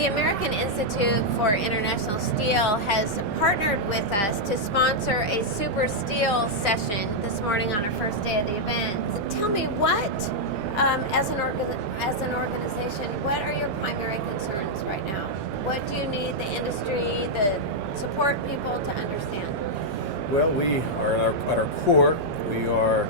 The American Institute for International Steel has partnered with us to sponsor a super steel session this morning on our first day of the event. Tell me what, as an organization, what are your primary concerns right now? What do you need the industry, the support people to understand? Well, we are at our core, we are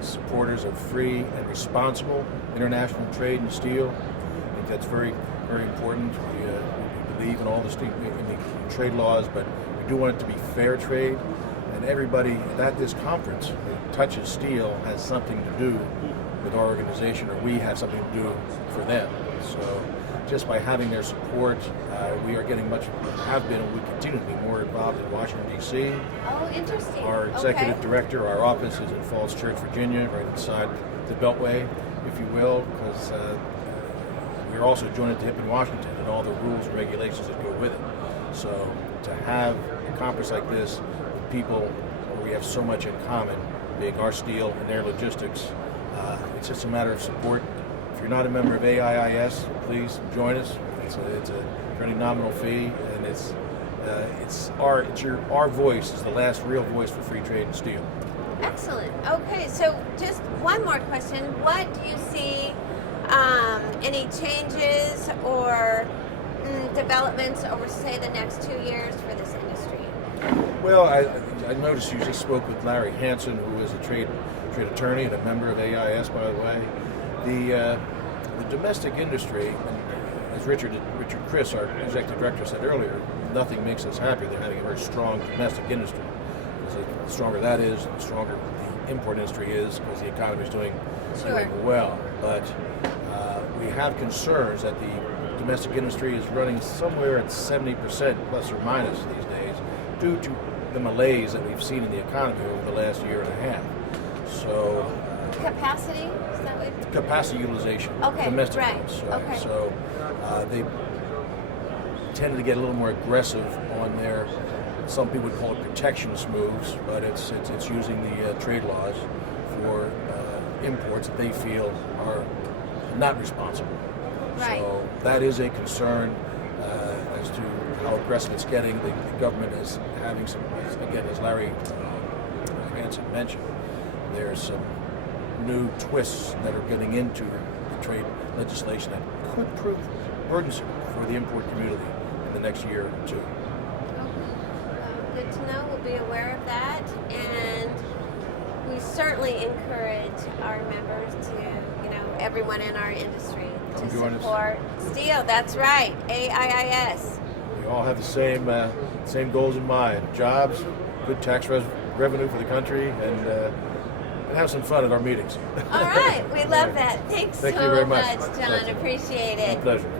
supporters of free and responsible international trade in steel. I think that's very, very important. We believe in all the trade laws, but we do want it to be fair trade. And everybody at this conference who touches steel has something to do with our organization, or we have something to do for them. So just by having their support, we are getting have been, and we continue to be more involved in Washington, D.C. Oh, interesting. Our executive director, our office is in Falls Church, Virginia, right inside the Beltway, if you will, because we're also joined at the hip in Washington and all the rules and regulations that go with it. So to have a conference like this with people where we have so much in common, being our steel and their logistics, it's just a matter of support. If you're not a member of AIIS, please join us. It's a fairly nominal fee, and our voice is the last real voice for free trade in steel. Excellent. Okay, so just one more question. What do you see, any changes or developments over, say, the next 2 years for this industry? Well, I noticed you just spoke with Larry Hansen, who is a trade attorney and a member of AIS, by the way. The domestic industry, and as Richard Chris, our executive director, said earlier, nothing makes us happy than having a very strong domestic industry. Because the stronger that is, the stronger the import industry is, because the economy is doing well. But we have concerns that the domestic industry is running somewhere at 70% plus or minus these days, due to the malaise that we've seen in the economy over the last year and a half. So capacity? Is that what? Capacity utilization. Okay, domestic right. ones, Okay. So they tended to get a little more aggressive on their, some people would call it protectionist moves, but it's using the trade laws for imports that they feel are not responsible. Right. So that is a concern as to how aggressive it's getting. The government is having some, again, as Larry Hansen mentioned, there's some new twists that are getting into the trade legislation that could prove burdensome for the import community in the next year or two. Good to know. We'll be aware of that, and we certainly encourage our members to, everyone in our industry to support steel. That's right, AIIS. We all have the same goals in mind: jobs, good tax revenue for the country, and have some fun at our meetings. All right, we love that. Thank you very much, John. Pleasure. Appreciate it. My pleasure.